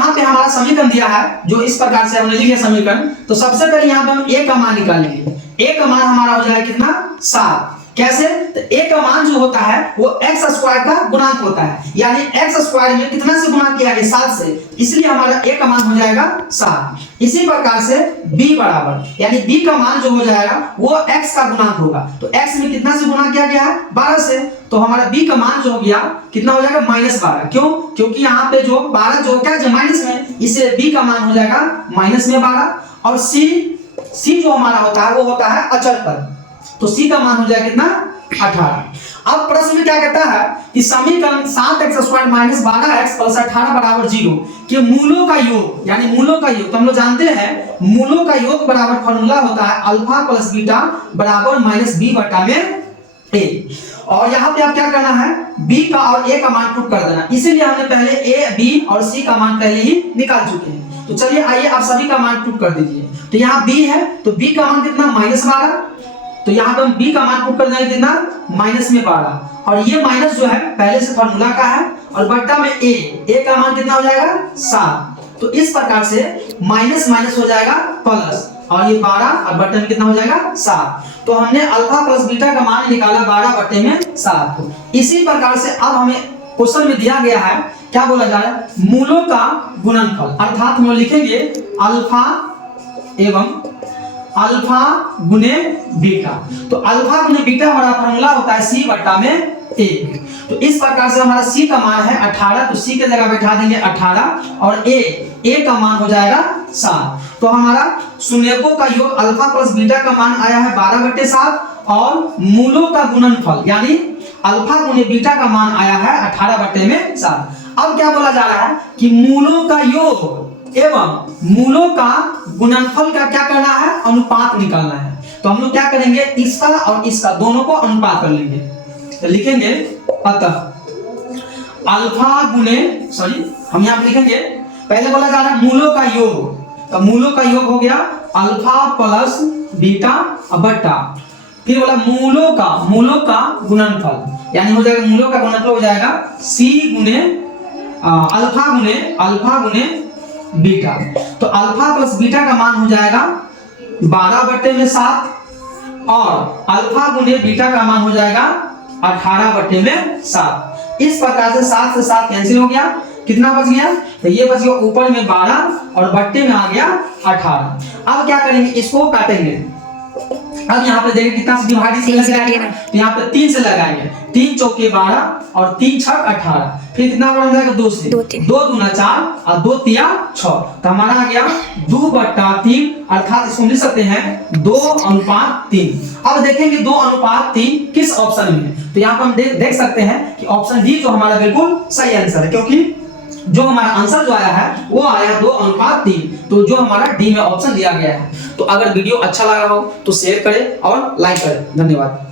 यहाँ पे हमारा समीकरण दिया है जो इस प्रकार से हमने लिखे समीकरण। तो सबसे पहले यहाँ पे हम a का मान निकालेंगे। a का मान हमारा हो जाएगा कितना 7। कैसे? तो a का मान जो होता है वो x स्क्वायर का गुणांक होता है, यानी x स्क्वायर में कितना से गुणा किया गया 7 से, इसलिए हमारा a का मान हो जाएगा 7। इसी प्रकार से b बराबर, यानी b का मान जो हो जाएगा वो x का गुणांक होगा। तो x में कितना से गुणा किया गया है 12 से, तो हमारा b का मान जो हो गया कितना हो जाएगा -12। क्यों? क्योंकि यहाँ पे जो 12 जो क्या है माइनस में, इसलिए b का मान हो जाएगा -12। और c जो हमारा होता है वो होता है अचर पर, तो c का मान हो जाएगा कितना 18। अब प्रश्न में क्या कहता है कि समीकरण 7x square minus 12x plus 18 बराबर 0 के मूलों का योग, यानी मूलों का योग तो हम लोग जानते हैं मूलों का योग बराबर फॉर्मूला होता है अल्फा प्लस बीटा बराबर माइनस बी बटा में a। और यहाँ पे आप क्या करना है b का और a का मान पुट कर देना, इसीलिए हमने पहले a b और c का मान पहले ही निकाल चुके हैं। तो चलिए आइए आप सभी का मान पुट कर दीजिए। तो यहाँ b है तो b का मान कितना -12, तो यहाँ पे हम b का मान पुट कर देंगे कितना -12, और ये माइनस जो है पहले से फॉर्मूला का है, और बट्टा में a का मान कितना हो जाएगा 7। तो इस प्रकार से माइनस माइनस हो जाएगा प्लस, और ये 12 और बट्टे में कितना हो जाएगा 7। तो हमने अल्फा प्लस बीटा का मान निकाला 12 बट्टे में 7। इसी प्रकार से अब हमें क्वेश्चन में दिया गया है, क्या बोला जा रहा है मूलों का गुणनफल, अर्थात हम लिखेंगे अल्फा एवं अल्फा गुने बीटा। तो अल्फा गुने बीटा हमारा फॉर्मूला होता है c बट्टा में 1। तो इस प्रकार से हमारा c का मान है 18, तो c के जगह बैठा देंगे 18, और a का मान हो जाएगा 7। तो हमारा शून्यकों का योग अल्फा प्लस बीटा का मान आया है 12/7, और मूलों का गुणनफल यानी अल्फा गुने बीटा का मान आया है 18/7। अब क्या बोला जा रहा है कि मूलों का योग एवं मूलों का गुणनफल का क्या करना है अनुपात निकालना है। तो हम लोग क्या करेंगे इसका और इसका दोनों को अनुपात कर लेंगे। तो लिखेंगे अतः अल्फा गुने हम यहाँ पे लिखेंगे, पहले बोला जा रहा है मूलों का योग, तो मूलों का योग हो गया अल्फा प्लस बीटा बट्टा, फिर बोला मूलों का गुणनफल, यानी हो जाएगा मूलों का गुणनफल हो जाएगा c गुने अल्फा गुने बीटा। तो अल्फा प्लस बीटा का मान हो जाएगा 12/7, और अल्फा गुने बीटा का मान हो जाएगा 18/7। इस प्रकार से 7 से 7 कैंसिल हो गया, कितना बच गया तो ये बच गया ऊपर में 12 और बट्टे में आ गया 18। अब क्या करेंगे इसको काटेंगे। अब यहाँ पे देखिए कितना से डिवाइड से लगाएंगे, तो यहाँ पे 3 से लगाएंगे, 3 चौके 12 और 3 छक 18, फिर कितना बन जाएगा 2 से, 2 दूना 4 और 2 तिया 6। तो हमारा आ गया 2/3, अर्थात इसको लिख सकते हैं 2:3। अब देखेंगे 2:3 किस ऑप्शन में है, तो यहाँ पर हम देख सकते हैं कि ऑप्शन डी जो हमारा बिल्कुल सही आंसर है, क्योंकि जो हमारा आंसर जो आया है वो आया 2:3, तो जो हमारा डी में ऑप्शन दिया गया है। तो अगर वीडियो अच्छा लगा हो तो शेयर करें और लाइक करें। धन्यवाद।